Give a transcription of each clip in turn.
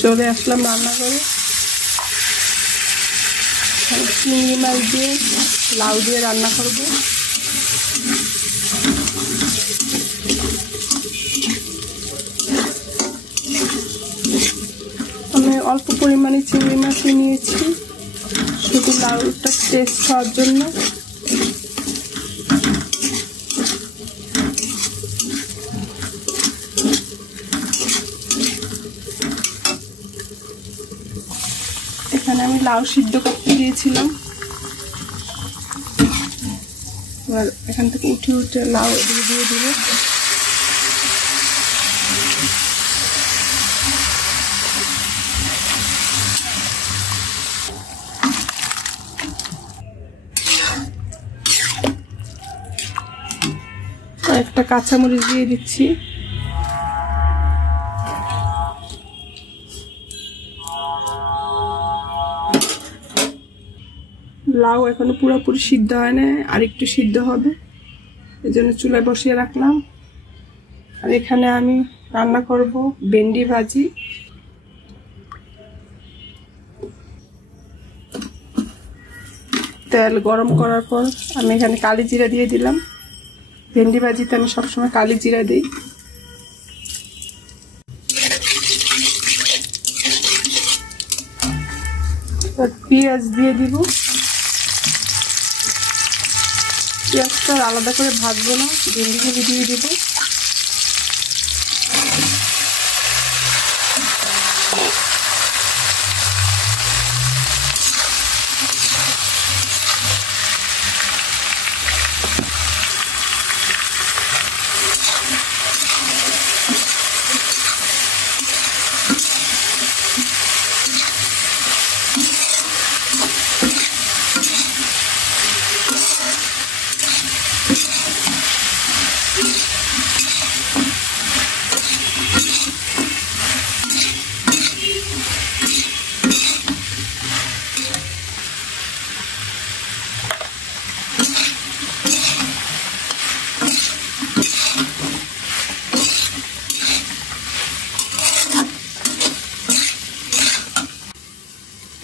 চলে আসলাম রান্না করে। চিংড়ি মাছ দিয়ে লাউ দিয়ে রান্না করব। আমি অল্প পরিমাণে চিংড়ি মাছ নিয়েছি, শুধু লাউটা টেস্ট হওয়ার জন্য। এখানে আমি লাউ সিদ্ধ করতে দিয়েছিলাম, এবার এখান থেকে উঠে উঠে লাউ দিয়ে দিব। একটা কাঁচামরিচ দিয়ে দিচ্ছি। লাউ এখনো পুরোপুরি সিদ্ধ হয় না, আর একটু সিদ্ধ হবে, এজন্য চুলায় বসিয়ে রাখলাম। আর এখানে আমি রান্না করব ভেন্ডি ভাজি। তেল গরম করার পর আমি এখানে কালি জিরা দিয়ে দিলাম। ভেন্ডি ভাজিতে আমি সবসময় কালি জিরা দিই। পেঁয়াজ দিয়ে দিব। পেঁয়াজটা আলাদা করে ভাজবো না, ভেন্ডিগুলি দিয়ে দিব।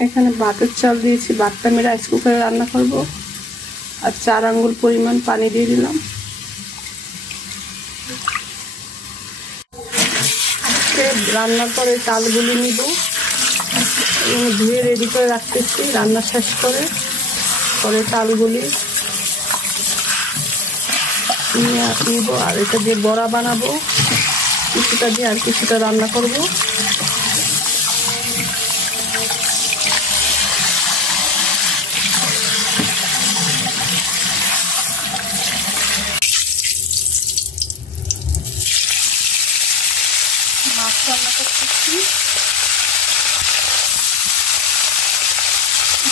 এখানে ভাতের চাল দিয়েছি, ভাতটা আমি রাইস কুকারে রান্না করব। আর 4 আঙ্গুল পরিমাণ পানি দিয়ে দিলাম। রান্নার পরে চালগুলি নিব, ধুয়ে রেডি করে রাখতেছি। রান্না শেষ করে পরে চালগুলি নিব, আর এটা দিয়ে বড়া বানাবো। কিছুটা দিয়ে আর কিছুটা রান্না করব। মাছ রান্না করতেছি,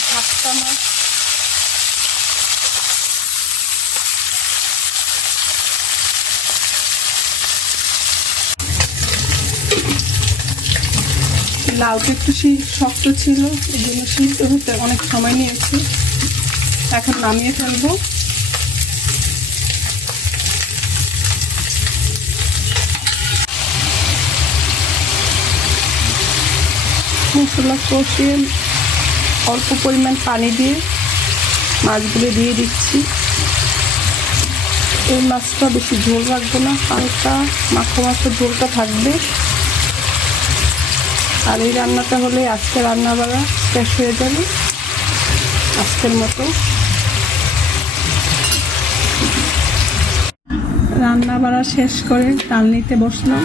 ভাতটা মাছ। লাউটা একটু শক্ত ছিল, এই জন্য সিদ্ধ হতে অনেক সময় নিয়েছে। এখন নামিয়ে ফেলবো। মশলা কষিয়ে অল্প পরিমাণ পানি দিয়ে মাছগুলো দিয়ে দিচ্ছি। এই মাছটা বেশি ঝোল রাখবো না, হালকা মাখো মাখো ঝোলটা থাকবে। আর এই রান্নাটা হলে আজকে রান্না বাড়া শেষ হয়ে যাবে আজকের মতো। রান্না বাড়া শেষ করে ডাল নিতে বসলাম।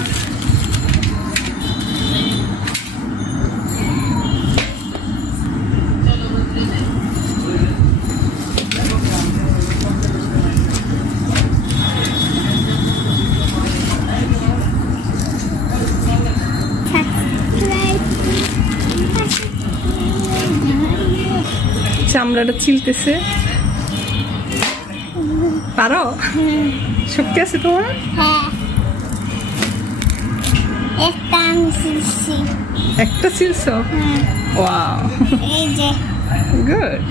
চামড়াটা ছিলতেছে, পারো? শক্তি আছে তোমার? একটা ছিলছো? Wow, good.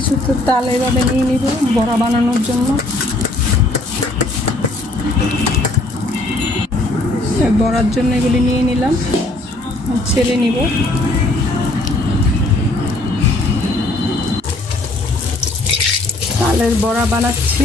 কিছু তো তাল এভাবে নিয়ে নিব বড়া বানানোর জন্য। বড়ার জন্য এগুলি নিয়ে নিলাম, ছেলে নিব। তালের বড়া বানাচ্ছি।